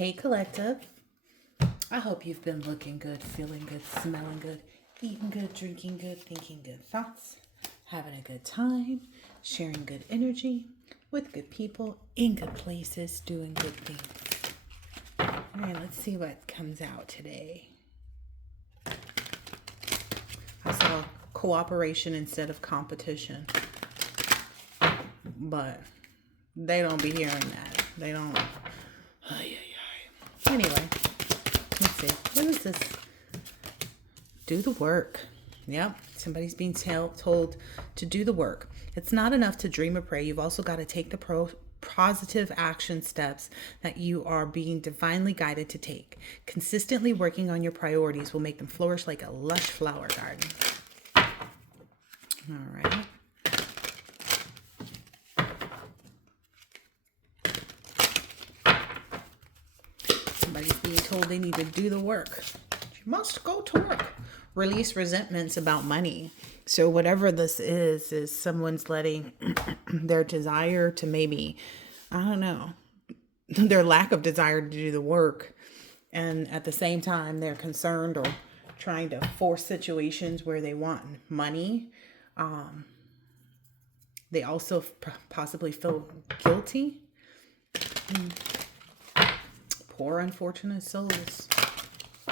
Hey, collective. I hope you've been looking good, feeling good, smelling good, eating good, drinking good, thinking good thoughts, having a good time, sharing good energy with good people, in good places, doing good things. All right, let's see what comes out today. I saw cooperation instead of competition, but they don't be hearing that. They don't. Anyway, let's see. What is this? Do the work. Yep. Somebody's being told to do the work. It's not enough to dream or pray. You've also got to take the positive action steps that you are being divinely guided to take. Consistently working on your priorities will make them flourish like a lush flower garden. All right. Somebody's being told they need to do the work. You must go to work. Release resentments about money. So whatever this is someone's letting their desire to maybe, I don't know, their lack of desire to do the work. And at the same time, they're concerned or trying to force situations where they want money. They also possibly feel guilty. Poor unfortunate souls. All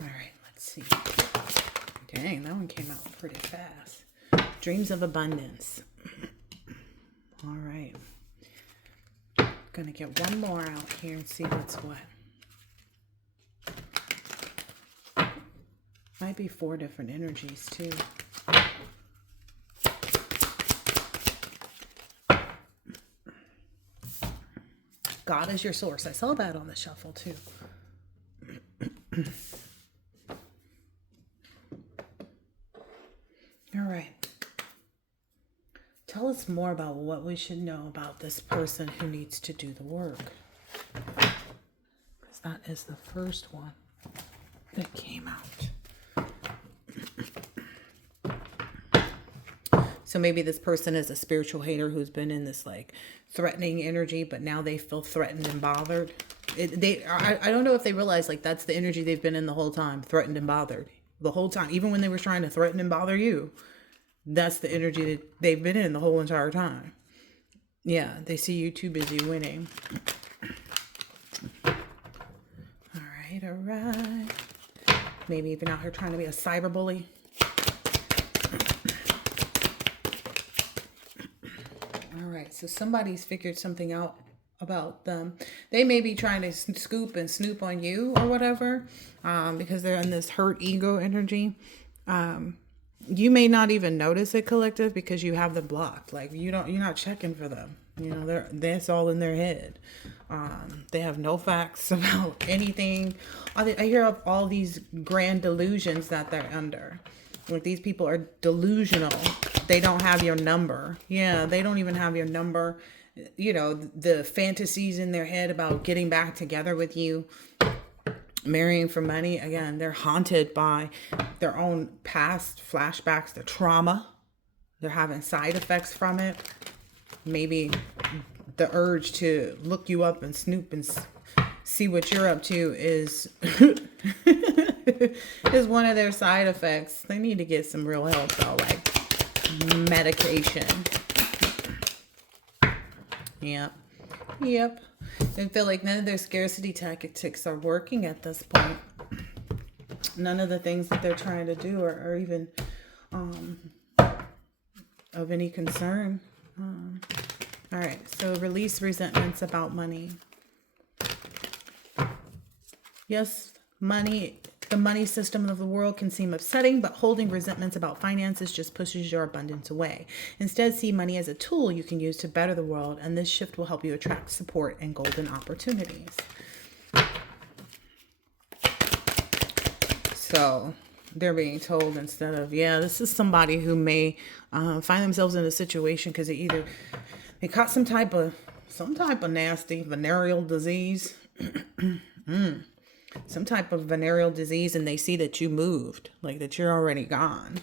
right, let's see. Dang, that one came out pretty fast. Dreams of abundance. All right. Gonna get one more out here and see what's what. Might be 4 different energies too. God is your source. I saw that on the shuffle too. All right. Tell us more about what we should know about this person who needs to do the work. Because that is the first one that came out. So maybe this person is a spiritual hater who's been in this like threatening energy, but now they feel threatened and bothered. I don't know if they realize like that's the energy they've been in the whole time, threatened and bothered the whole time. Even when they were trying to threaten and bother you, that's the energy that they've been in the whole entire time. Yeah, they see you too busy winning. All right. Maybe you've been out here trying to be a cyberbully. All right, so somebody's figured something out about them. They may be trying to scoop and snoop on you or whatever, because they're in this hurt ego energy. You may not even notice it, collective, because you have them blocked. Like you're not checking for them. You know, that's all in their head. They have no facts about anything. I hear of all these grand delusions that they're under. Like these people are delusional. They don't have your number. Yeah, they don't even have your number. You know, the fantasies in their head about getting back together with you, marrying for money. Again, they're haunted by their own past flashbacks, their trauma. They're having side effects from it. Maybe the urge to look you up and snoop and see what you're up to is is one of their side effects. They need to get some real help though, like medication. Yep. I feel like none of their scarcity tactics are working at this point. None of the things that they're trying to do are even of any concern. All right, so release resentments about money. Yes, the money system of the world can seem upsetting, but holding resentments about finances just pushes your abundance away. Instead, see money as a tool you can use to better the world, and this shift will help you attract support and golden opportunities. So they're being told instead of, this is somebody who may find themselves in a situation because they caught some type of nasty venereal disease. Some type of venereal disease, and they see that you moved, like that you're already gone.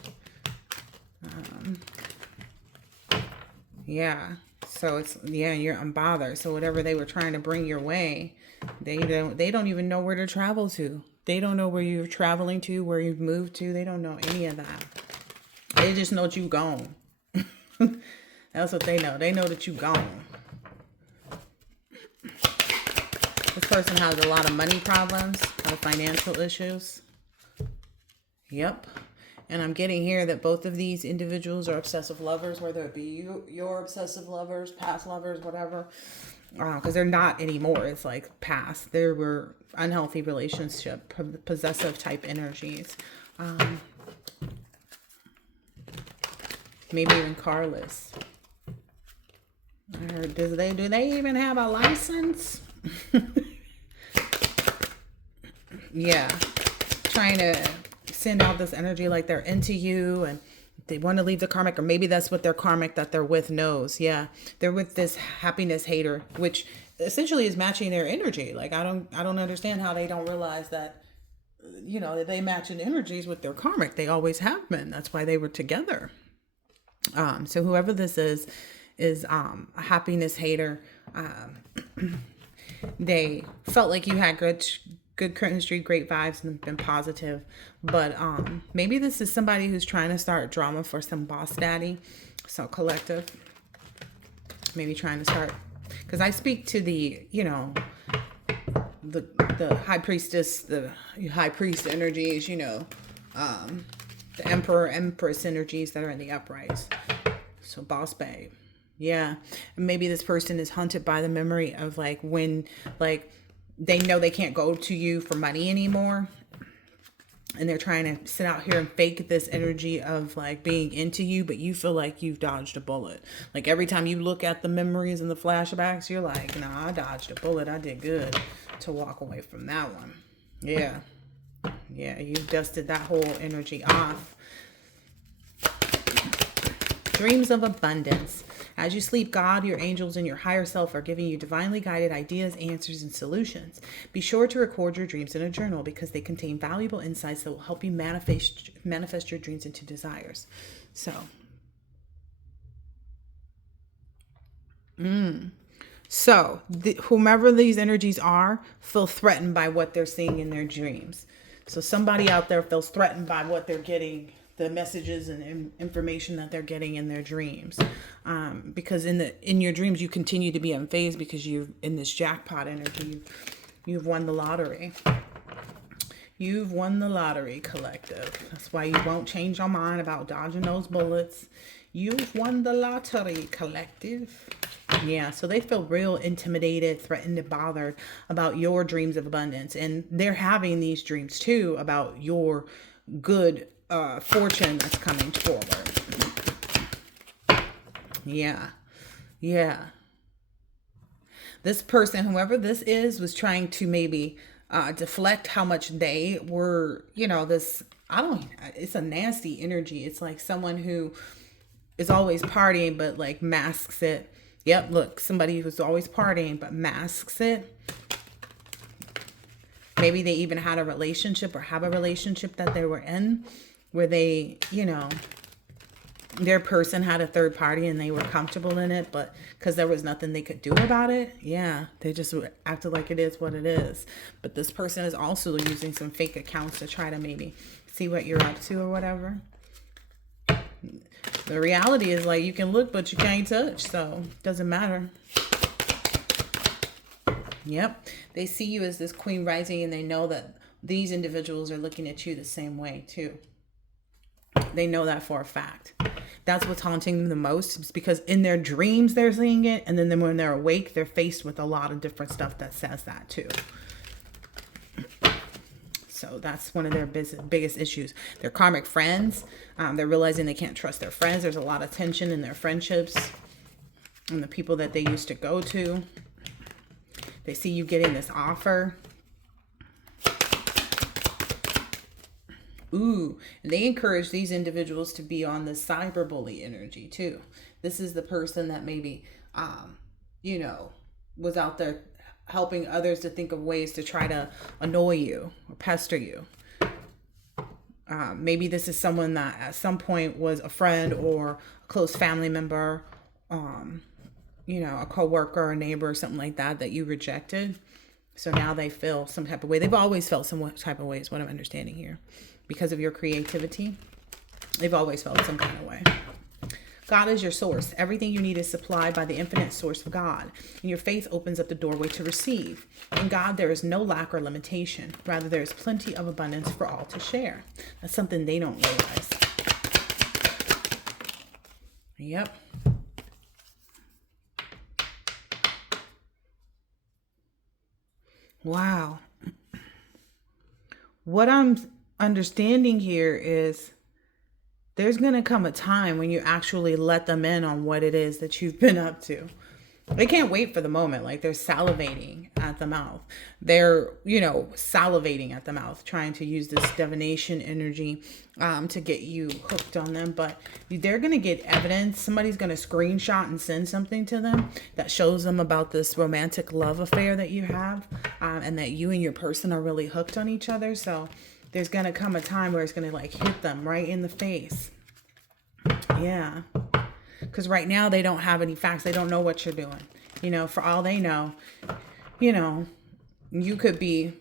So it's, yeah, you're unbothered. So whatever they were trying to bring your way, they don't even know where to travel to. They don't know where you're traveling to, where you've moved to. They don't know any of that. They just know that you gone. That's what they know. They know that you gone. This person has a lot of money problems, a lot of financial issues. Yep. And I'm getting here that both of these individuals are obsessive lovers, whether it be your obsessive lovers, past lovers, whatever. Because they're not anymore. It's like past. There were unhealthy relationship, possessive type energies. Maybe even carless. Or do they even have a license? Yeah. Trying to send out this energy like they're into you and they want to leave the karmic, or maybe that's what their karmic that they're with knows. Yeah. They're with this happiness hater, which essentially is matching their energy. Like I don't understand how they don't realize that, that they match in energies with their karmic. They always have been. That's why they were together. So whoever this is a happiness hater. They felt like you had good chemistry, great vibes, and been positive. But maybe this is somebody who's trying to start drama for some boss daddy. So collective. Maybe trying to start, because I speak to the high priestess, the high priest energies, the emperor, empress energies that are in the uprights. So boss babe. Yeah. And maybe this person is hunted by the memory of when they know they can't go to you for money anymore. And they're trying to sit out here and fake this energy of being into you, but you feel like you've dodged a bullet. Like every time you look at the memories and the flashbacks, you're like, nah, I dodged a bullet. I did good to walk away from that one. Yeah. Yeah, you dusted that whole energy off. Dreams of abundance. As you sleep, God, your angels, and your higher self are giving you divinely guided ideas, answers, and solutions. Be sure to record your dreams in a journal because they contain valuable insights that will help you manifest your dreams into desires. So, whomever these energies are, feel threatened by what they're seeing in their dreams. So somebody out there feels threatened by what they're getting, the messages and information that they're getting in their dreams, because in your dreams you continue to be unfazed because you've in this jackpot energy. You've won the lottery. You've won the lottery, collective. That's why you won't change your mind about dodging those bullets. You've won the lottery, collective. Yeah, so they feel real intimidated, threatened, and bothered about your dreams of abundance, and they're having these dreams too about your good fortune that's coming forward. Yeah. This person, whoever this is, was trying to maybe deflect how much they were, it's a nasty energy. It's like someone who is always partying, but masks it. Yep, look, somebody who's always partying, but masks it. Maybe they even had a relationship or have a relationship that they were in where they, their person had a third party and they were comfortable in it, but because there was nothing they could do about it, yeah, they just acted like it is what it is. But this person is also using some fake accounts to try to maybe see what you're up to or whatever. The reality is you can look, but you can't touch, so it doesn't matter. Yep. They see you as this queen rising and they know that these individuals are looking at you the same way too. They know that for a fact. That's what's haunting them the most. It's because in their dreams they're seeing it, and then when they're awake, they're faced with a lot of different stuff that says that too. So that's one of their biggest issues. Their karmic friends, they're realizing they can't trust their friends. There's a lot of tension in their friendships and the people that they used to go to. They see you getting this offer. Ooh, and they encourage these individuals to be on the cyberbully energy too. This is the person that maybe, was out there helping others to think of ways to try to annoy you or pester you. Maybe this is someone that at some point was a friend or a close family member, a coworker or a neighbor or something like that that you rejected. So now they feel some type of way. They've always felt some type of way is what I'm understanding here. Because of your creativity, they've always felt some kind of way. God is your source. Everything you need is supplied by the infinite source of God. And your faith opens up the doorway to receive. In God, there is no lack or limitation. Rather, there is plenty of abundance for all to share. That's something they don't realize. Yep. Wow. What I'm understanding here is there's going to come a time when you actually let them in on what it is that you've been up to. They can't wait for the moment. Like they're salivating at the mouth. They're, salivating at the mouth, trying to use this divination energy to get you hooked on them. But they're going to get evidence. Somebody's going to screenshot and send something to them that shows them about this romantic love affair that you have, and that you and your person are really hooked on each other. So there's going to come a time where it's going to like hit them right in the face. Yeah. Because right now they don't have any facts. They don't know what you're doing. For all they know, you could be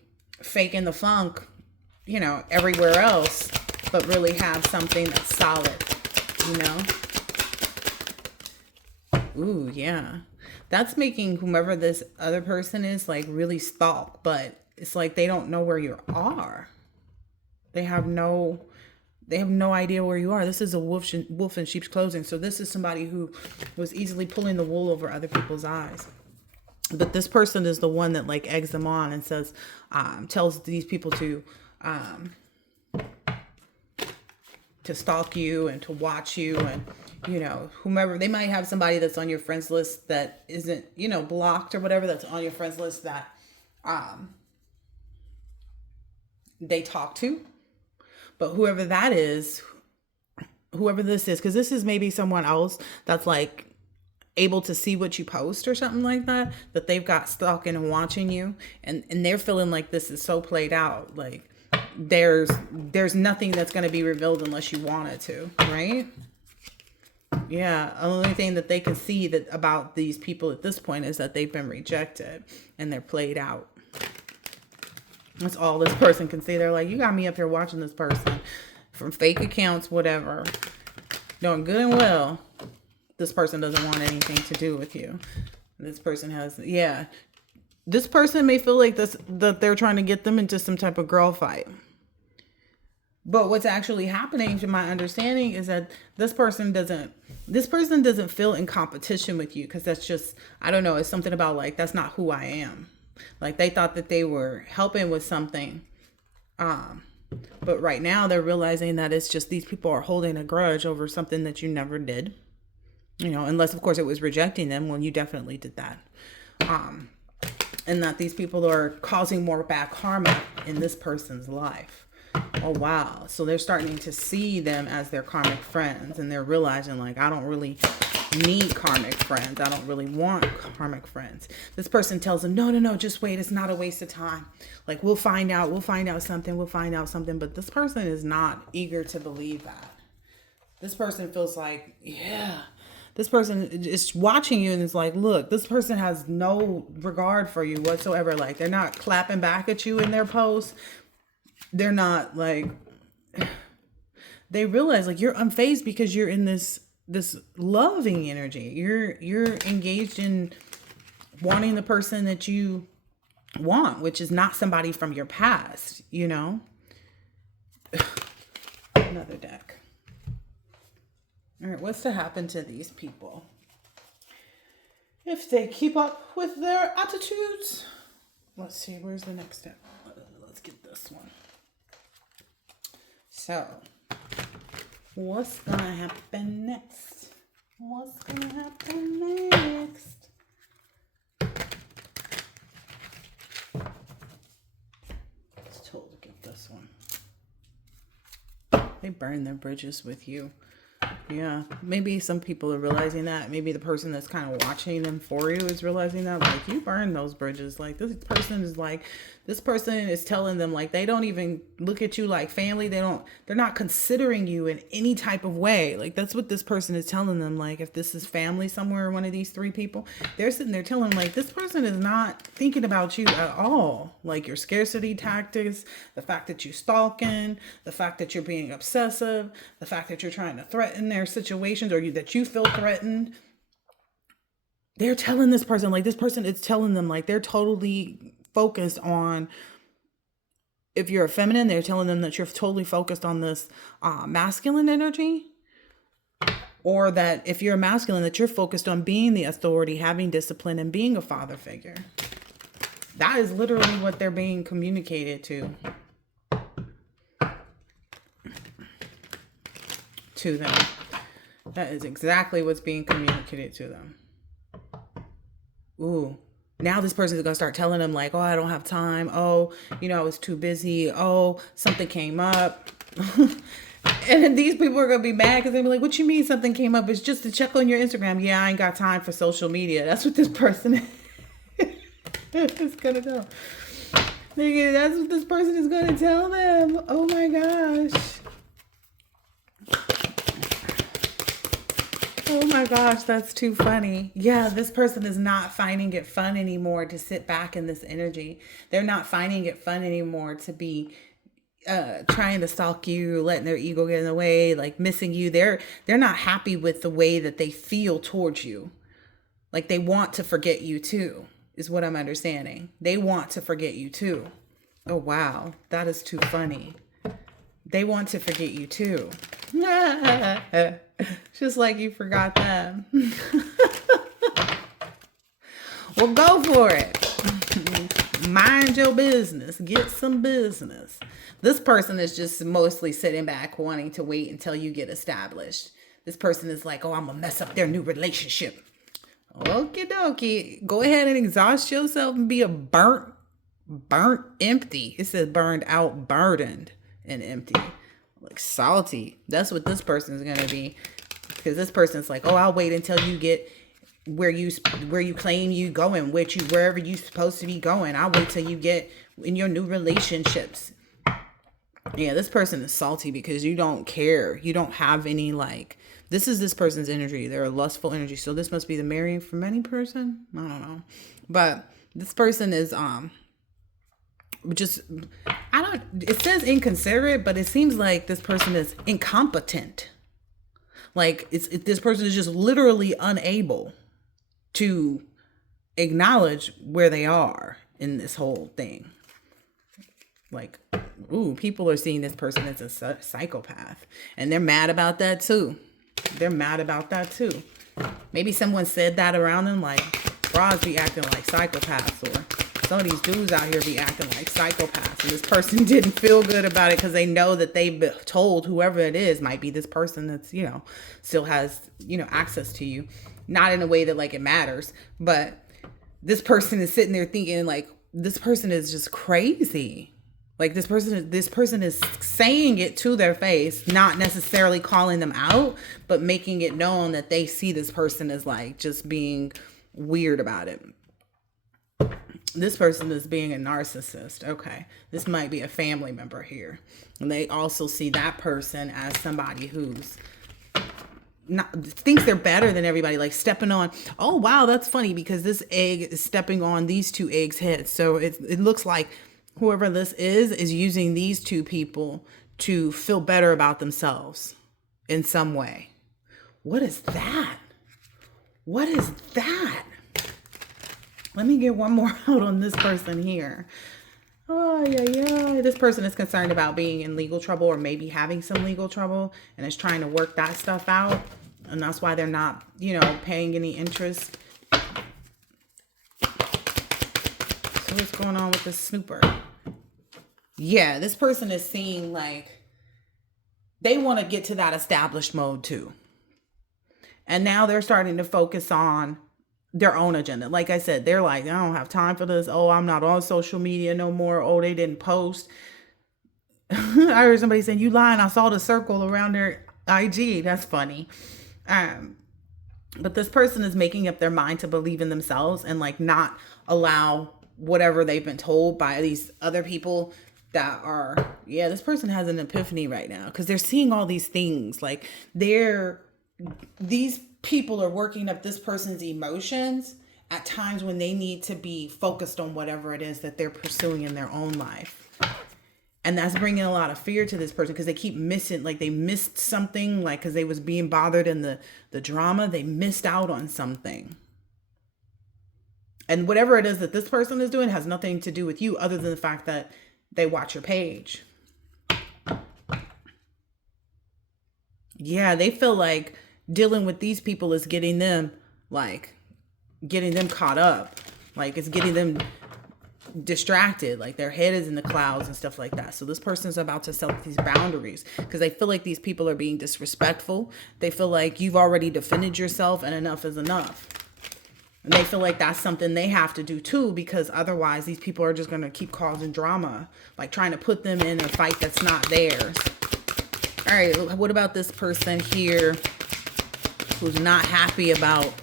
faking the funk, everywhere else, but really have something that's solid, Ooh, yeah. That's making whomever this other person is like really stalk, but it's like they don't know where you are. They have no idea where you are. This is a wolf in sheep's clothing. So this is somebody who was easily pulling the wool over other people's eyes. But this person is the one that like eggs them on and says, tells these people to stalk you and to watch you and, whomever. They might have somebody that's on your friends list that isn't, blocked or whatever, that's on your friends list that they talk to. But whoever that is, whoever this is, because this is maybe someone else that's like able to see what you post or something like that they've got stalking and watching you. And they're feeling like this is so played out. Like there's nothing that's going to be revealed unless you want it to, right? Yeah. The only thing that they can see that about these people at this point is that they've been rejected and they're played out. That's all this person can see. They're like, you got me up here watching this person from fake accounts, whatever. Knowing good and well, this person doesn't want anything to do with you. This person has, yeah. This person may feel like this, that they're trying to get them into some type of girl fight. But what's actually happening, to my understanding, is that this person doesn't feel in competition with you. Because that's just, I don't know, it's something about like, that's not who I am. Like they thought that they were helping with something. But right now they're realizing that it's just these people are holding a grudge over something that you never did. Unless of course it was rejecting them. Well, you definitely did that. And that these people are causing more bad karma in this person's life. Oh, wow. So they're starting to see them as their karmic friends. And they're realizing like, I don't really need karmic friends. I don't really want karmic friends. This person tells them, no, just wait. It's not a waste of time. Like, we'll find out something. But this person is not eager to believe that. This person feels like, yeah, this person is watching you and is like, look, this person has no regard for you whatsoever. Like, they're not clapping back at you in their posts. They're not like, they realize like you're unfazed because you're in this loving energy. You're engaged in wanting the person that you want, which is not somebody from your past, Another deck. All right, what's to happen to these people if they keep up with their attitudes? Let's see, where's the next step? Let's get this one. So, what's gonna happen next? It's told to get this one. They burn their bridges with you. Yeah, maybe some people are realizing that. Maybe the person that's kind of watching them for you is realizing that, like, you burn those bridges. Like, this person is telling them, like, they don't even look at you like family. They're not considering you in any type of way. Like, that's what this person is telling them. Like, if this is family somewhere, one of these three people, they're sitting there telling, like, this person is not thinking about you at all. Like, your scarcity tactics, the fact that you're stalking, the fact that you're being obsessive, the fact that you're trying to threaten their situations, or that you feel threatened. They're telling this person, like, this person is telling them, like, they're totally focused on, if you're a feminine, they're telling them that you're totally focused on this masculine energy. Or that if you're a masculine, that you're focused on being the authority, having discipline, and being a father figure. That is literally what they're being communicated to them. That is exactly what's being communicated to them. Ooh. Now this person is going to start telling them, like, oh, I don't have time. Oh, I was too busy. Oh, something came up. And then these people are going to be mad because they'll be like, what you mean something came up? It's just to check on your Instagram. Yeah, I ain't got time for social media. That's what this person is going to go. That's what this person is going to tell them. Oh my gosh. Oh my gosh, that's too funny. Yeah, this person is not finding it fun anymore to sit back in this energy. They're not finding it fun anymore to be trying to stalk you, letting their ego get in the way, like missing you. They're not happy with the way that they feel towards you. Like, they want to forget you too, is what I'm understanding. They want to forget you too. Oh wow, that is too funny. They want to forget you too. Just like you forgot them. Well, go for it. Mind your business. Get some business. This person is just mostly sitting back wanting to wait until you get established. This person is like, oh, I'm going to mess up their new relationship. Okie dokie. Go ahead and exhaust yourself and be a burnt empty. It says burned out, burdened, and empty. Like salty. That's what this person is going to be. Because this person's like, oh, I'll wait until you get where you claim you going, wherever you supposed to be going. I'll wait till you get in your new relationships. Yeah, this person is salty because you don't care. You don't have any, like, this is this person's energy. They're a lustful energy. So this must be the marrying for many person. I don't know. But this person is, it says inconsiderate, but it seems like this person is incompetent. Like, this person is just literally unable to acknowledge where they are in this whole thing. Like, ooh, people are seeing this person as a psychopath. And they're mad about that too. Maybe someone said that around them, like, bras be acting like psychopaths, or some of these dudes out here be acting like psychopaths. And this person didn't feel good about it because they know that they've told whoever it is, might be this person that's, still has, access to you. Not in a way that, like, it matters. But this person is sitting there thinking, like, this person is just crazy. Like, this person is saying it to their face, not necessarily calling them out, but making it known that they see this person as, like, just being weird about it. This person is being a narcissist. Okay. This might be a family member here. And they also see that person as somebody who's thinks they're better than everybody, like stepping on. Oh, wow. That's funny because this egg is stepping on these two eggs' heads. So it looks like whoever this is using these two people to feel better about themselves in some way. What is that? What is that? Let me get one more out on this person here. Oh, yeah. This person is concerned about being in legal trouble or maybe having some legal trouble and is trying to work that stuff out. And that's why they're not, paying any interest. So what's going on with this snooper? Yeah, this person is seeing, like, they want to get to that established mode too. And now they're starting to focus on their own agenda. Like I said, they're like, I don't have time for this. Oh, I'm not on social media no more. Oh, they didn't post. I heard somebody saying, you lying. I saw the circle around their IG. That's funny. Um, but this person is making up their mind to believe in themselves and like not allow whatever they've been told by these other people that are, yeah, this person has an epiphany right now because they're seeing all these things. Like these people are working up this person's emotions at times when they need to be focused on whatever it is that they're pursuing in their own life. And that's bringing a lot of fear to this person because they keep missing, like they missed something, like because they was being bothered in the drama, they missed out on something. And whatever it is that this person is doing has nothing to do with you other than the fact that they watch your page. Yeah, they feel like dealing with these people is getting them caught up. Like it's getting them distracted, like their head is in the clouds and stuff like that. So this person's about to set these boundaries because they feel like these people are being disrespectful. They feel like you've already defended yourself and enough is enough. And they feel like that's something they have to do too, because otherwise these people are just going to keep causing drama, like trying to put them in a fight that's not theirs. All right, what about this person here who's not happy about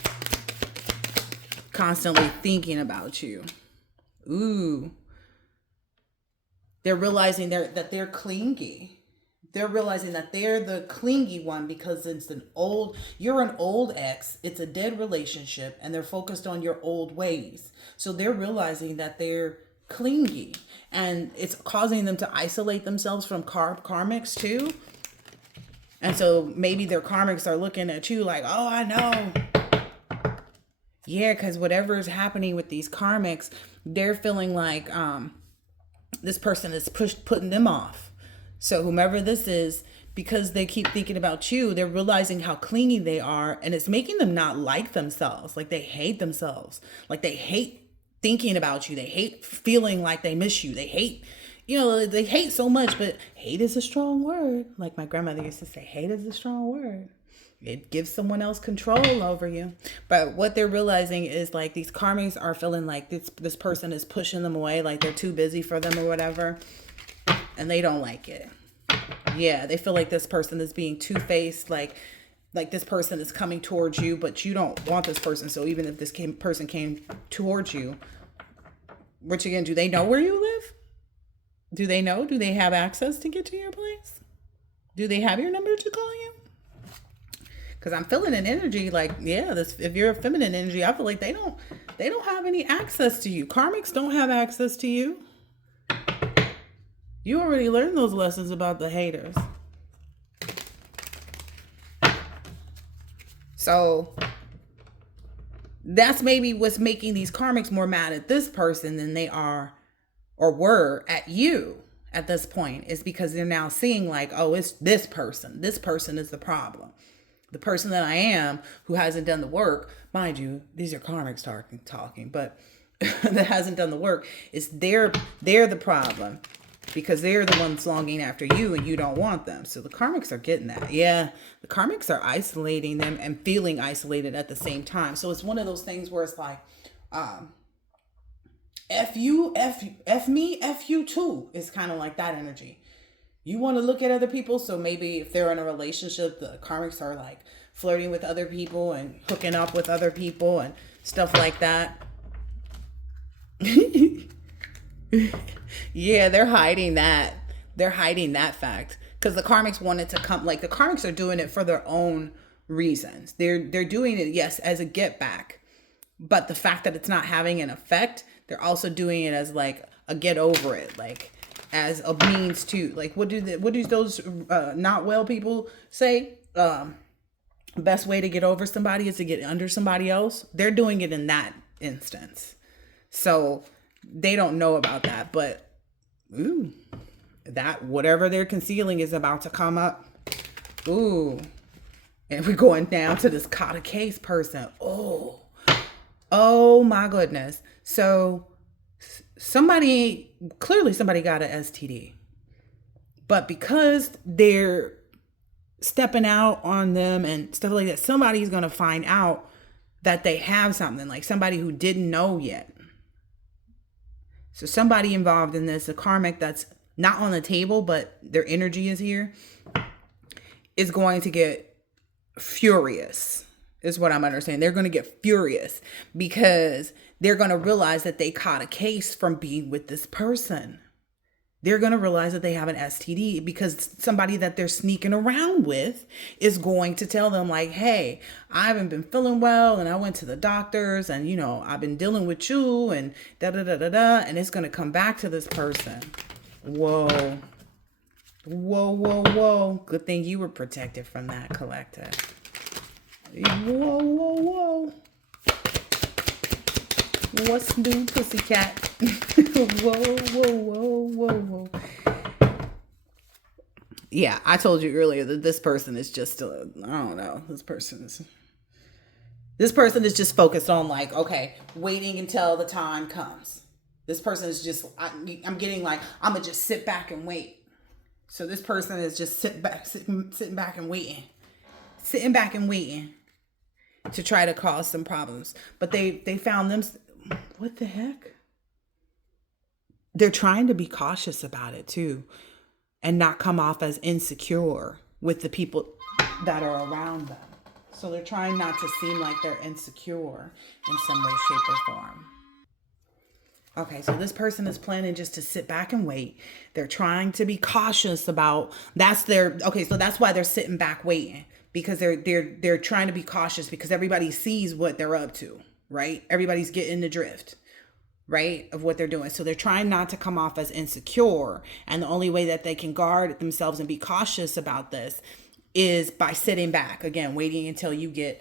constantly thinking about you? Ooh. They're realizing that they're clingy. They're realizing that they're the clingy one because you're an old ex, it's a dead relationship, and they're focused on your old ways. So they're realizing that they're clingy, and it's causing them to isolate themselves from karmics too. And so maybe their karmics are looking at you like, oh, I know. Yeah, because whatever is happening with these karmics, they're feeling like this person is putting them off. So whomever this is, because they keep thinking about you, they're realizing how clingy they are, and it's making them not like themselves. Like they hate themselves. Like they hate thinking about you. They hate feeling like they miss you. They hate, they hate so much, but hate is a strong word. Like my grandmother used to say, hate is a strong word. It gives someone else control over you. But what they're realizing is like these karmics are feeling like this person is pushing them away, like they're too busy for them or whatever. And they don't like it. Yeah, they feel like this person is being two-faced, like this person is coming towards you, but you don't want this person. So even if this person came towards you, what you gonna do? They know where you live? Do they know? Do they have access to get to your place? Do they have your number to call you? Because I'm feeling an energy like, yeah, if you're a feminine energy, I feel like they don't have any access to you. Karmics don't have access to you. You already learned those lessons about the haters. So that's maybe what's making these karmics more mad at this person than they are or were at you at this point, is because they're now seeing like, oh, it's this person. This person is the problem. The person that I am who hasn't done the work, mind you, these are karmics talking, but that hasn't done the work, is they're the problem. Because they're the ones longing after you and you don't want them. So the karmics are getting that. Yeah, the karmics are isolating them and feeling isolated at the same time. So it's one of those things where it's like, F you, F me, F you too. It's kind of like that energy. You want to look at other people. So maybe if they're in a relationship, the karmics are like flirting with other people and hooking up with other people and stuff like that. Yeah, they're hiding that. They're hiding that fact because the karmics wanted to come. Like the karmics are doing it for their own reasons. They're doing it, yes, as a get back, but the fact that it's not having an effect, they're also doing it as like a get over it, like as a means to like what do those not well people say? Best way to get over somebody is to get under somebody else. They're doing it in that instance, so they don't know about that, but ooh, that whatever they're concealing is about to come up. Ooh, and we're going down to this caught a case person. Oh my goodness. So clearly somebody got an STD, but because they're stepping out on them and stuff like that, somebody's going to find out that they have something, like somebody who didn't know yet. So somebody involved in this, a karmic that's not on the table, but their energy is here, is going to get furious, is what I'm understanding. They're going to get furious because they're going to realize that they caught a case from being with this person. They're going to realize that they have an STD because somebody that they're sneaking around with is going to tell them like, hey, I haven't been feeling well and I went to the doctors and, I've been dealing with you and da da da da da. And it's going to come back to this person. Whoa. Whoa, whoa, whoa. Good thing you were protected from that, collector. Whoa, whoa, whoa. What's new, pussycat? Whoa, whoa, whoa, whoa, whoa. Yeah, I told you earlier that this person is just, I don't know. This person is just focused on like, okay, waiting until the time comes. This person is just, I'm getting like, I'm going to just sit back and wait. So this person is just sitting back and waiting. Sitting back and waiting to try to cause some problems. But they found them. What the heck? They're trying to be cautious about it too and not come off as insecure with the people that are around them. So they're trying not to seem like they're insecure in some way, shape, or form. Okay, so this person is planning just to sit back and wait. They're trying to be cautious about, so that's why they're sitting back waiting, because they're trying to be cautious because everybody sees what they're up to, right? Everybody's getting the drift, right, of what they're doing. So they're trying not to come off as insecure. And the only way that they can guard themselves and be cautious about this is by sitting back, again, waiting until you get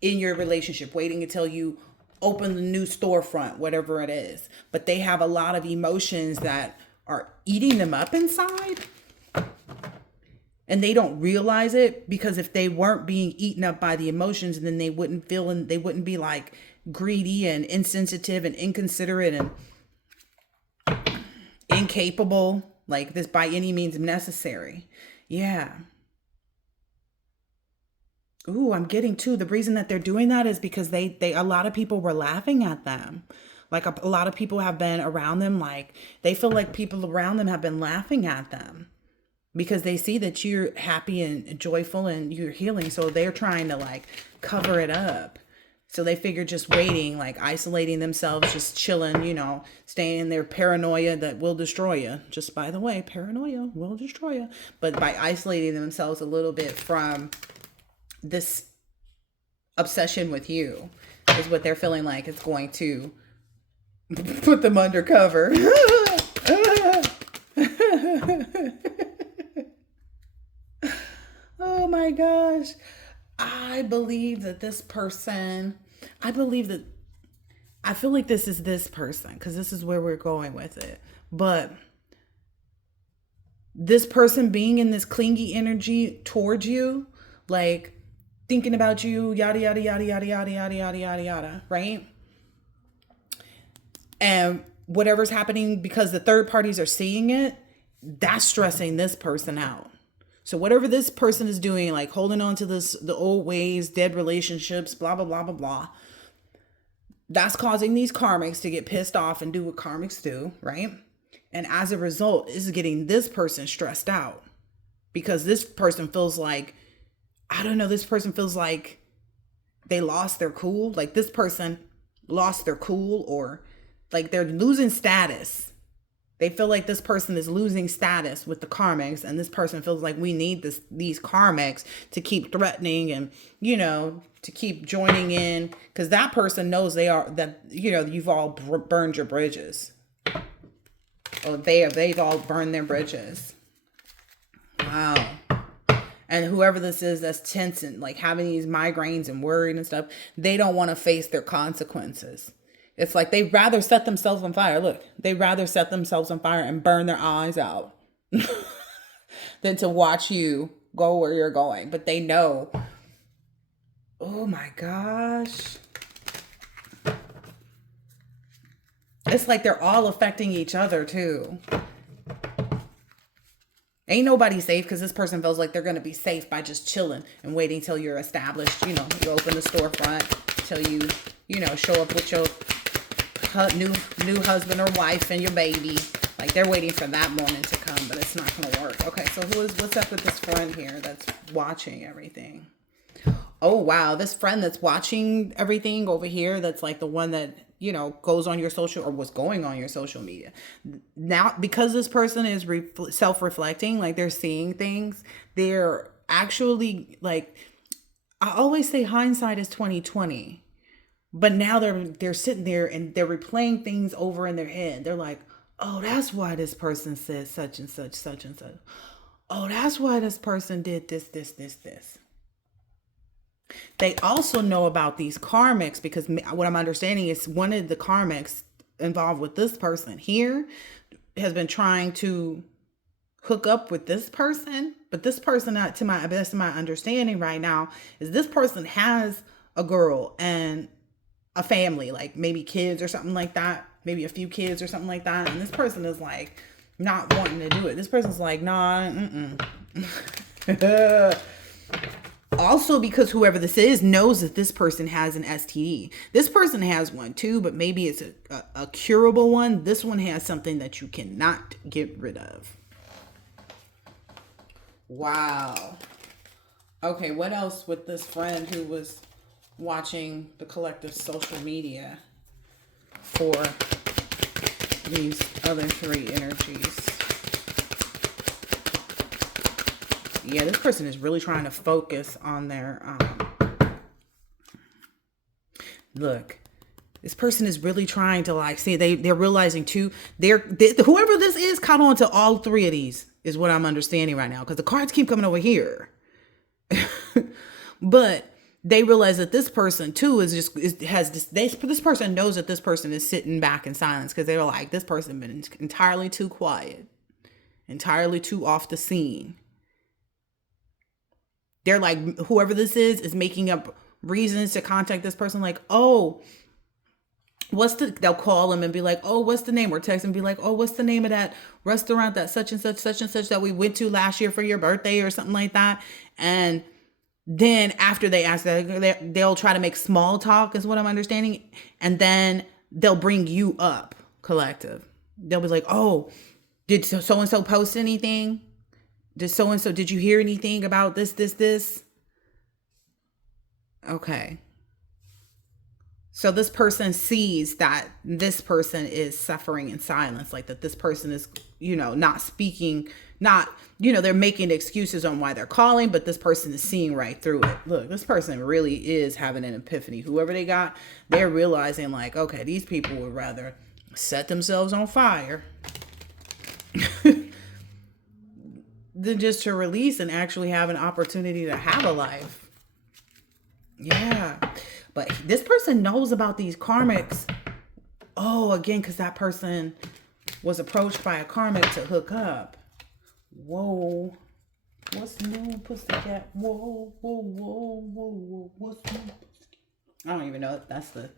in your relationship, waiting until you open the new storefront, whatever it is. But they have a lot of emotions that are eating them up inside. And they don't realize it, because if they weren't being eaten up by the emotions, then they wouldn't feel, and they wouldn't be like greedy and insensitive and inconsiderate and incapable like this by any means necessary. Yeah. Ooh, I'm getting too. The reason that they're doing that is because a lot of people were laughing at them. Like a lot of people have been around them. Like they feel like people around them have been laughing at them because they see that you're happy and joyful and you're healing. So they're trying to like cover it up. So they figure just waiting, like isolating themselves, just chilling, staying in their paranoia that will destroy you. Just by the way, paranoia will destroy you. But by isolating themselves a little bit from this obsession with you is what they're feeling like it's going to put them undercover. Oh my gosh. I feel like this is this person, because this is where we're going with it. But this person being in this clingy energy towards you, like thinking about you, yada, yada, yada, yada, yada, yada, yada, yada, yada, right? And whatever's happening, because the third parties are seeing it, that's stressing this person out. So whatever this person is doing, like holding on to the old ways, dead relationships, blah, blah, blah, blah, blah, that's causing these karmics to get pissed off and do what karmics do, right? And as a result, this is getting this person stressed out, because this person feels like, this person feels like they lost their cool. Like this person lost their cool, or like they're losing status. They feel like this person is losing status with the karmics, and this person feels like we need these karmics to keep threatening and, to keep joining in, because that person knows you've all burned your bridges. Or they've all burned their bridges. Wow. And whoever this is that's tense and like having these migraines and worried and stuff, they don't want to face their consequences. It's like they'd rather set themselves on fire. Look, they'd rather set themselves on fire and burn their eyes out than to watch you go where you're going. But they know, oh my gosh. It's like they're all affecting each other too. Ain't nobody safe, because this person feels like they're going to be safe by just chilling and waiting till you're established. You open the storefront till you, show up with your new husband or wife and your baby, Like they're waiting for that moment to come, but it's not going to work. Okay, so what's up with this friend here that's watching everything? Oh, wow. This friend that's watching everything over here, that's like the one that, goes on your social or was going on your social media. Now, because this person is self-reflecting, like they're seeing things, they're actually like, I always say hindsight is 2020. But now they're sitting there and they're replaying things over in their head. They're like, oh, that's why this person said such and such, such and such. Oh, that's why this person did this, this, this, this. They also know about these karmics because what I'm understanding is one of the karmics involved with this person here has been trying to hook up with this person. But this person, to my best of my understanding right now, is this person has a girl and a family, like maybe kids or something like that, maybe a few kids or something like that. And this person is like not wanting to do it. This person's like, nah, Also, because whoever this is knows that this person has an STD. This person has one too, but maybe it's a curable one. This one has something that you cannot get rid of. Wow. Okay, what else with this friend who was watching the collective social media for these other three energies? Yeah, this person is really trying to focus on their look. This person is really trying to like see they're realizing too whoever this is caught on to all three of these is what I'm understanding right now, because the cards keep coming over here. But they realize that this person too this person knows that this person is sitting back in silence, because they were like, this person been entirely too quiet, entirely too off the scene. They're like, whoever this is making up reasons to contact this person. Like, oh, they'll call them and be like, oh, what's the name? Or text and be like, oh, what's the name of that restaurant that such and such that we went to last year for your birthday or something like that. And then after they ask that, they'll try to make small talk is what I'm understanding. And then they'll bring you up, collective. They'll be like, oh, did so-and-so post anything? Did so-and-so, did you hear anything about this? Okay. So this person sees that this person is suffering in silence, like that this person is, not speaking, they're making excuses on why they're calling, but this person is seeing right through it. Look, this person really is having an epiphany. Whoever they got, they're realizing like, okay, these people would rather set themselves on fire than just to release and actually have an opportunity to have a life. Yeah. But this person knows about these karmics. Oh, again, because that person was approached by a karmic to hook up. Whoa. What's new, pussycat? Whoa. What's new? I don't even know if that's the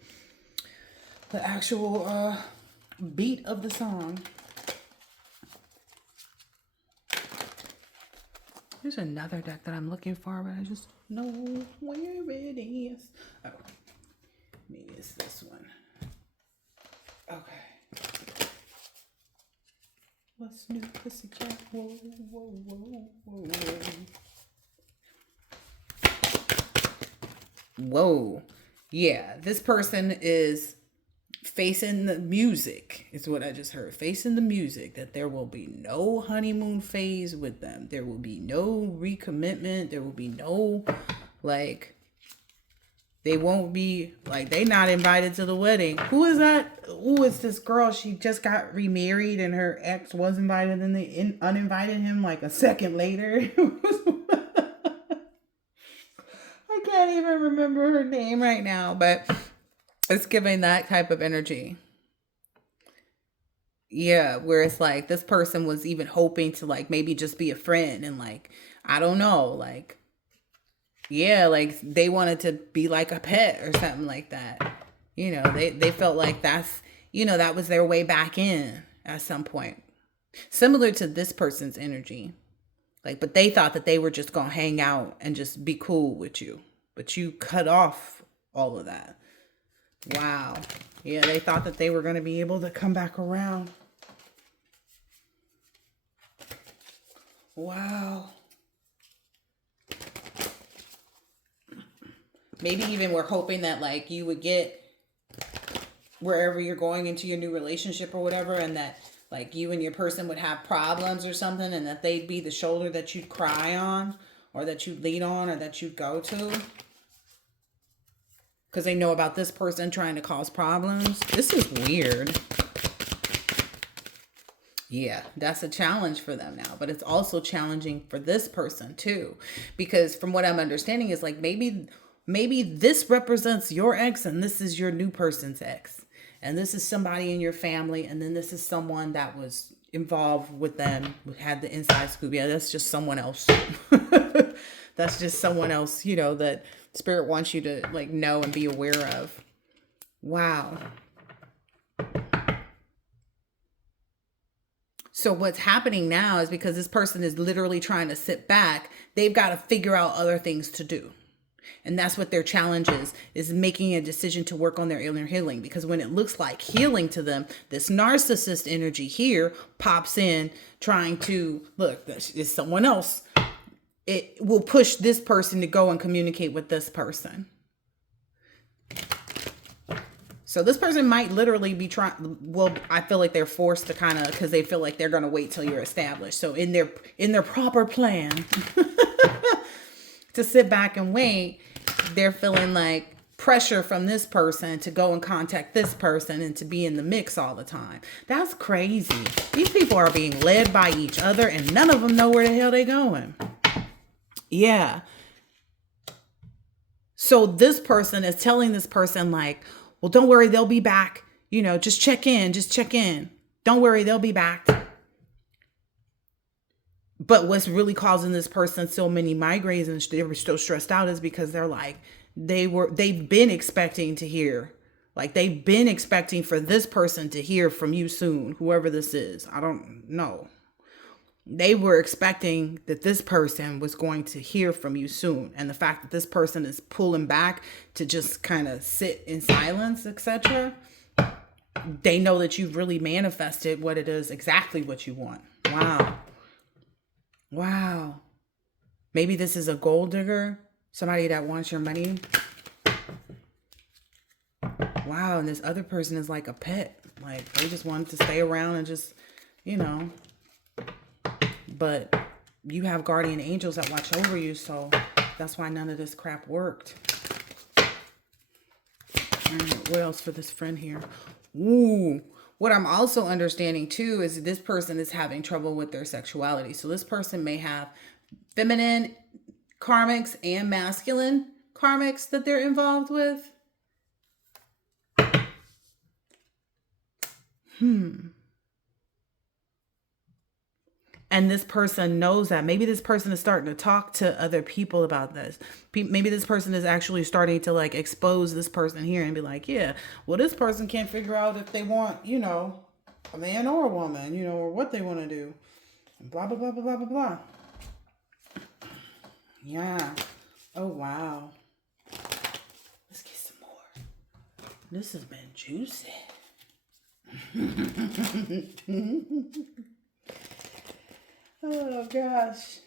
actual beat of the song. There's another deck that I'm looking for, but I just know where it is. Oh, maybe it's this one. Okay. What's new, pussycat? Whoa. Whoa. Yeah, this person is facing the music, is what I just heard. Facing the music, that there will be no honeymoon phase with them. There will be no recommitment. There will be no, they won't be, they not invited to the wedding. Who is that? Who is this girl? She just got remarried and her ex was invited and they uninvited him a second later. I can't even remember her name right now, but it's giving that type of energy. Yeah, where it's like this person was even hoping to maybe just be a friend and I don't know, they wanted to be like a pet or something like that. They felt like that's, that was their way back in at some point. Similar to this person's energy. But they thought that they were just going to hang out and just be cool with you. But you cut off all of that. Wow. Yeah, they thought that they were going to be able to come back around. Wow. Maybe even we're hoping that like you would get wherever you're going into your new relationship or whatever, and that like you and your person would have problems or something, and that they'd be the shoulder that you'd cry on, or that you'd lean on, or that you'd go to, because they know about this person trying to cause problems. This is weird. Yeah, that's a challenge for them now, but it's also challenging for this person too, because from what I'm understanding is like maybe this represents your ex and this is your new person's ex. And this is somebody in your family, and then this is someone that was involved with them, had the inside scoop. Yeah, that's just someone else. That's just someone else, that spirit wants you to like know and be aware of. Wow. So what's happening now is because this person is literally trying to sit back, they've got to figure out other things to do. And that's what their challenge is making a decision to work on their inner healing. Because when it looks like healing to them, this narcissist energy here pops in trying to, look, this is someone else. It will push this person to go and communicate with this person. So this person might literally be I feel like they're forced to kind of, because they feel like they're going to wait till you're established. So in their proper plan to sit back and wait, they're feeling like pressure from this person to go and contact this person and to be in the mix all the time. That's crazy. These people are being led by each other and none of them know where the hell they're going. Yeah. So this person is telling this person like, well, don't worry, they'll be back. Just check in. Don't worry, they'll be back. But what's really causing this person so many migraines and they were so stressed out is because they're like, they've been expecting to hear. Like they've been expecting for this person to hear from you soon, whoever this is. I don't know. They were expecting that this person was going to hear from you soon. And the fact that this person is pulling back to just kind of sit in silence, etc., they know that you've really manifested what it is, exactly what you want. Wow. Maybe this is a gold digger, somebody that wants your money. Wow. And this other person is like a pet. Like they just wanted to stay around and just, but you have guardian angels that watch over you. So that's why none of this crap worked. All right, what else for this friend here? Ooh. What I'm also understanding too is this person is having trouble with their sexuality. So this person may have feminine karmics and masculine karmics that they're involved with. And this person knows that. Maybe this person is starting to talk to other people about this. Maybe this person is actually starting to like expose this person here and be like, yeah, well, this person can't figure out if they want, a man or a woman, or what they want to do. Blah, blah, blah, blah, blah, blah, blah. Yeah. Oh, wow. Let's get some more. This has been juicy. Oh, gosh.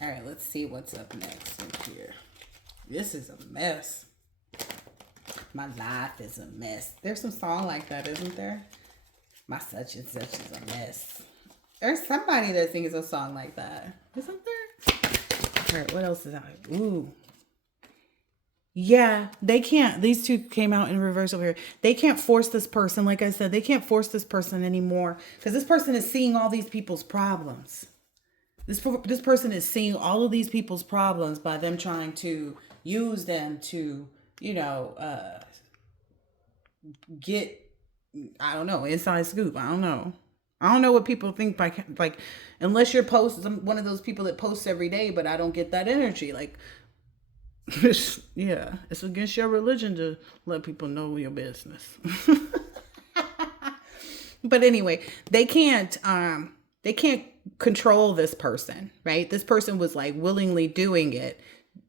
All right, let's see what's up next in here. This is a mess. My life is a mess. There's some song like that, isn't there? My such and such is a mess. There's somebody that sings a song like that. Isn't there? All right, what else is out? Ooh. Yeah, they can't. These two came out in reverse over here. They can't force this person. Like I said, they can't force this person anymore because this person is seeing all these people's problems. This person is seeing all of these people's problems by them trying to use them to, get, I don't know, inside scoop. I don't know what people think by like, unless you're I'm one of those people that posts every day, but I don't get that energy. Like, yeah, it's against your religion to let people know your business. But anyway, they can't control this person, right? This person was like willingly doing it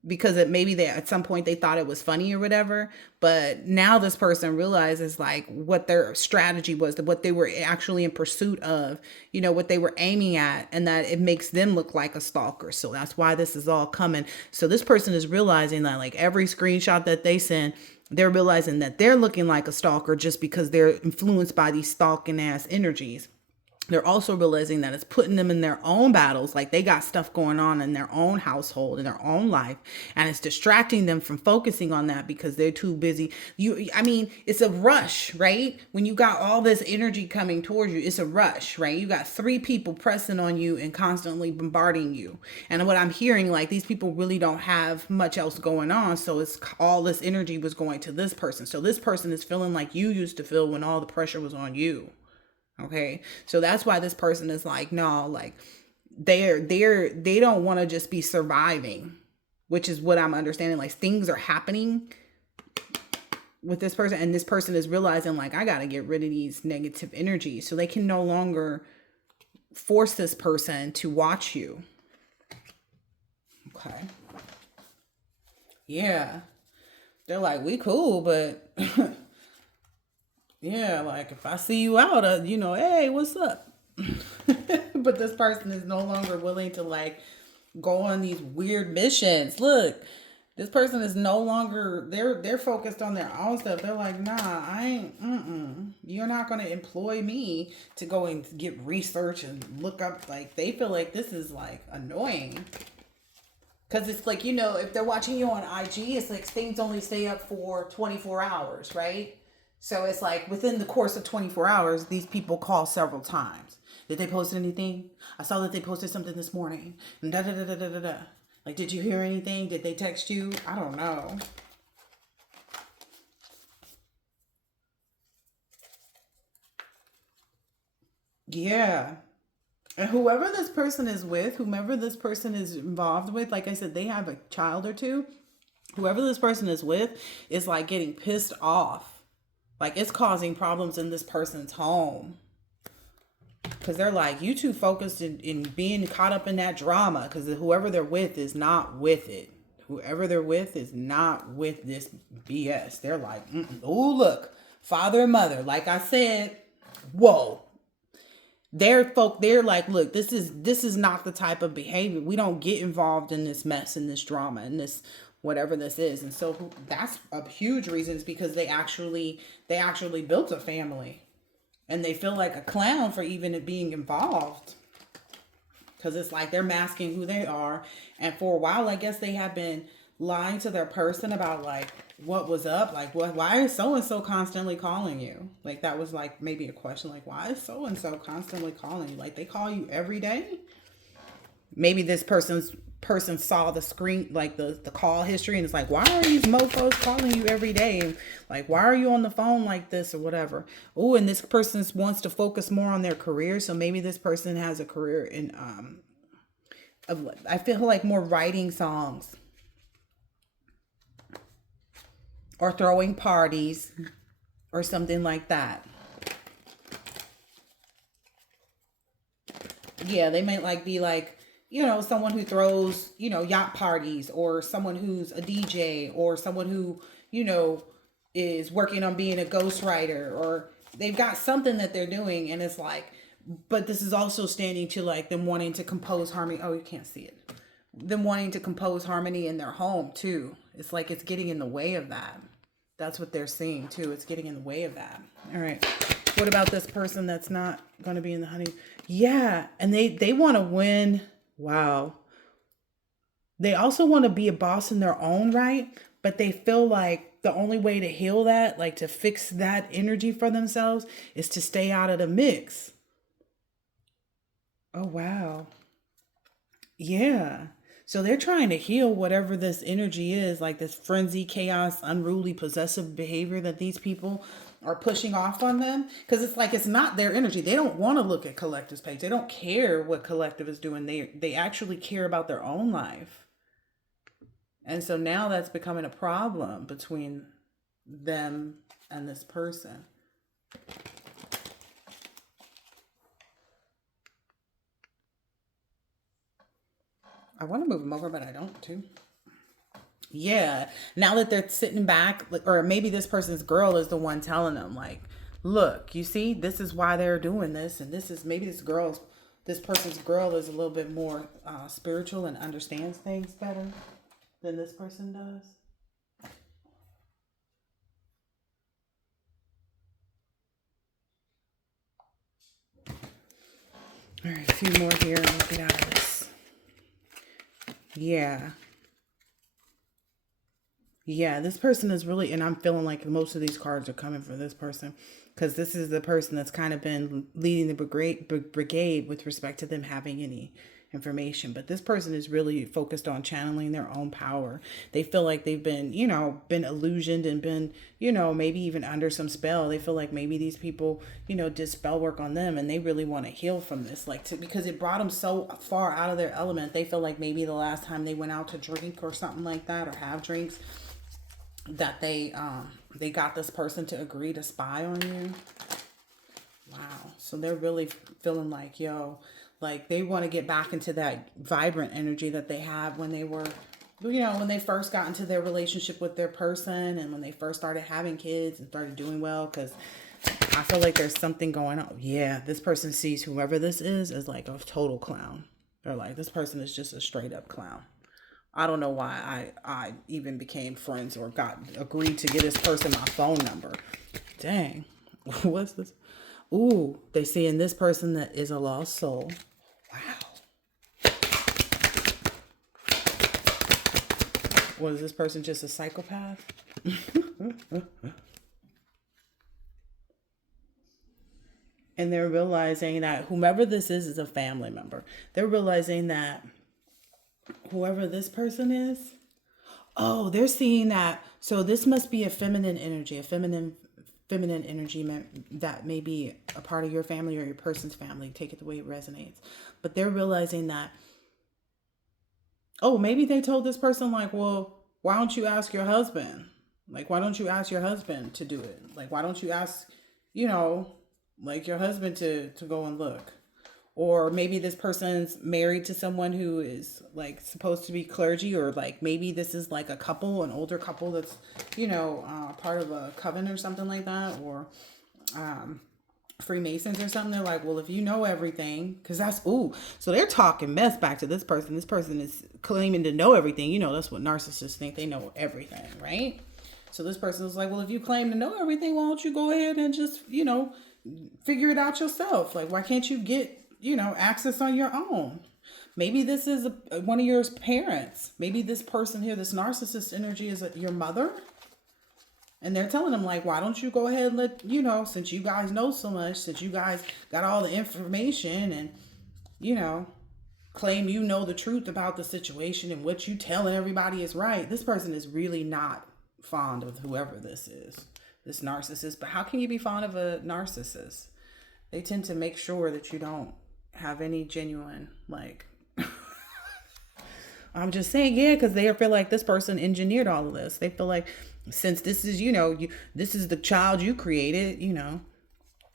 because maybe they at some point they thought it was funny or whatever, but now this person realizes like what their strategy was, what they were actually in pursuit of, what they were aiming at, and that it makes them look like a stalker. So that's why this is all coming. So this person is realizing that like every screenshot that they send, they're realizing that they're looking like a stalker just because they're influenced by these stalking ass energies. They're also realizing that it's putting them in their own battles. Like they got stuff going on in their own household, in their own life. And it's distracting them from focusing on that because they're too busy. It's a rush, right? When you got all this energy coming towards you, it's a rush, right? You got 3 people pressing on you and constantly bombarding you. And what I'm hearing, like these people really don't have much else going on. So it's all this energy was going to this person. So this person is feeling like you used to feel when all the pressure was on you. Okay. So that's why this person is like, no, like they don't want to just be surviving, which is what I'm understanding. Like things are happening with this person, and this person is realizing like, I got to get rid of these negative energies. So they can no longer force this person to watch you. Okay. Yeah. They're like, we cool, but yeah, like if I see you out, hey, what's up? But this person is no longer willing to like go on these weird missions. Look, this person is no longer, they're focused on their own stuff. They're like, nah, I ain't, you're not going to employ me to go and get research and look up. Like they feel like this is like annoying. Because it's like, if they're watching you on IG, it's like things only stay up for 24 hours, right? So it's like within the course of 24 hours, these people call several times. Did they post anything? I saw that they posted something this morning. And da da da da da da da. Like, did you hear anything? Did they text you? I don't know. Yeah. And whoever this person is with, whomever this person is involved with, like I said, they have a child or two. Whoever this person is with is like getting pissed off. Like it's causing problems in this person's home. Because they're like, you too focused in being caught up in that drama. Because whoever they're with is not with it. Whoever they're with is not with this BS. They're like, oh, look, father and mother. Like I said, whoa. They're like, look, this is not the type of behavior. We don't get involved in this mess and this drama and this whatever this is. And so that's a huge reason, is because they actually built a family, and they feel like a clown for even being involved, because it's like they're masking who they are. And for a while, I guess they have been lying to their person about like what was up, like why is so and so constantly calling you? Like that was like maybe a question, like why is so and so constantly calling you? Like they call you every day. Maybe this person saw the screen, like the call history, and it's like, why are these mofos calling you every day? And like, why are you on the phone like this or whatever? Oh, and this person wants to focus more on their career. So maybe this person has a career in I feel like more writing songs or throwing parties or something like that. Yeah, they might like be like, someone who throws, yacht parties, or someone who's a DJ, or someone who, is working on being a ghostwriter, or they've got something that they're doing. And it's like, but this is also standing to like them wanting to compose harmony. Oh, you can't see it. Them wanting to compose harmony in their home too. It's like it's getting in the way of that. That's what they're seeing too. It's getting in the way of that. All right. What about this person that's not going to be in the honey? Yeah. And they want to win. Wow. They also want to be a boss in their own right, but they feel like the only way to heal that, like to fix that energy for themselves, is to stay out of the mix. Oh, wow. Yeah. So they're trying to heal whatever this energy is, like this frenzy, chaos, unruly, possessive behavior that these people are pushing off on them. Because it's like it's not their energy. They don't want to look at Collective's page. They don't care what Collective is doing. They actually care about their own life. And so now that's becoming a problem between them and this person. I want to move them over, but I don't too. Yeah. Now that they're sitting back, or maybe this person's girl is the one telling them, like, look, you see, this is why they're doing this. And this is maybe this person's girl is a little bit more spiritual and understands things better than this person does. All right, a few more here and we'll get out of this. Yeah. Yeah, this person is really, and I'm feeling like most of these cards are coming for this person because this is the person that's kind of been leading the brigade with respect to them having any information. But this person is really focused on channeling their own power. They feel like they've been, been illusioned and been, maybe even under some spell. They feel like maybe these people, did spell work on them and they really want to heal from this, like because it brought them so far out of their element. They feel like maybe the last time they went out to drink or something like that, or have drinks, that they got this person to agree to spy on you. Wow. So they're really feeling like, like they want to get back into that vibrant energy that they had when they were, when they first got into their relationship with their person and when they first started having kids and started doing well. Because I feel like there's something going on. Yeah, this person sees whoever this is as like a total clown. They're like, this person is just a straight up clown. I don't know why I even became friends or agreed to get this person my phone number. Dang. What's this? Ooh, they see in this person that is a lost soul. Wow. What is this person, just a psychopath? And they're realizing that whomever this is a family member. They're realizing that whoever this person is, oh, they're seeing that. So this must be a feminine energy, feminine energy that may be a part of your family or your person's family. Take it the way it resonates. But they're realizing that, oh, maybe they told this person like, well, why don't you ask your husband? Like, why don't you ask your husband to do it? Like, why don't you ask, like your husband to go and look? Or maybe this person's married to someone who is like supposed to be clergy, or like maybe this is like a couple, an older couple that's, part of a coven or something like that, or Freemasons or something. They're like, well, if you know everything, because so they're talking mess back to this person. This person is claiming to know everything. That's what narcissists think. They know everything, right? So this person is like, well, if you claim to know everything, why don't you go ahead and just, figure it out yourself? Like, why can't you get access on your own? Maybe this is one of your parents. Maybe this person here, this narcissist energy, is your mother. And they're telling them like, why don't you go ahead and let, since you guys know so much, since you guys got all the information and, claim the truth about the situation and what you telling everybody is right. This person is really not fond of whoever this is, this narcissist. But how can you be fond of a narcissist? They tend to make sure that you don't have any genuine, like, I'm just saying, yeah, because they feel like this person engineered all of this. They feel like since this is, this is the child you created,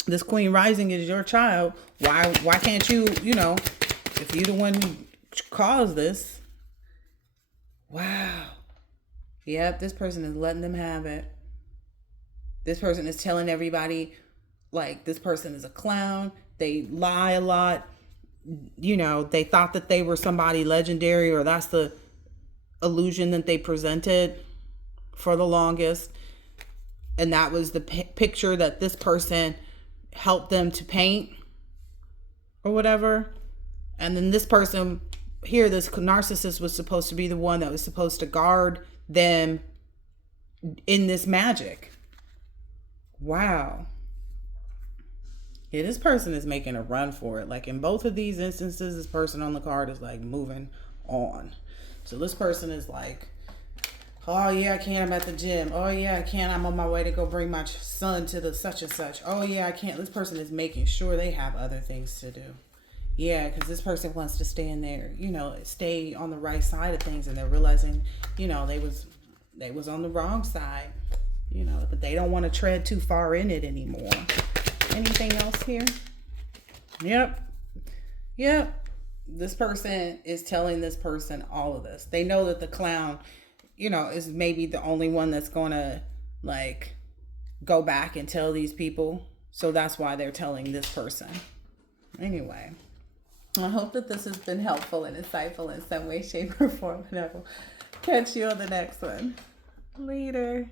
this Queen Rising is your child. Why can't you, if you're the one who caused this? Wow. Yep, this person is letting them have it. This person is telling everybody like this person is a clown. They lie a lot. They thought that they were somebody legendary, or that's the illusion that they presented for the longest. And that was the picture that this person helped them to paint or whatever. And then this person here, this narcissist, was supposed to be the one that was supposed to guard them in this magic. Wow. Yeah, this person is making a run for it. Like in both of these instances, this person on the card is like moving on. So this person is like, oh yeah, I can't, I'm at the gym. Oh yeah, I can't, I'm on my way to go bring my son to the such and such. Oh yeah, I can't. This person is making sure they have other things to do. Yeah, because this person wants to stay in there, stay on the right side of things. And they're realizing, they was on the wrong side, but they don't want to tread too far in it anymore. Anything else here? Yep. This person is telling this person all of this. They know that the clown, you know, is maybe the only one that's going to like go back and tell these people. So that's why they're telling this person. Anyway, I hope that this has been helpful and insightful in some way, shape, or form. And I will catch you on the next one. Later.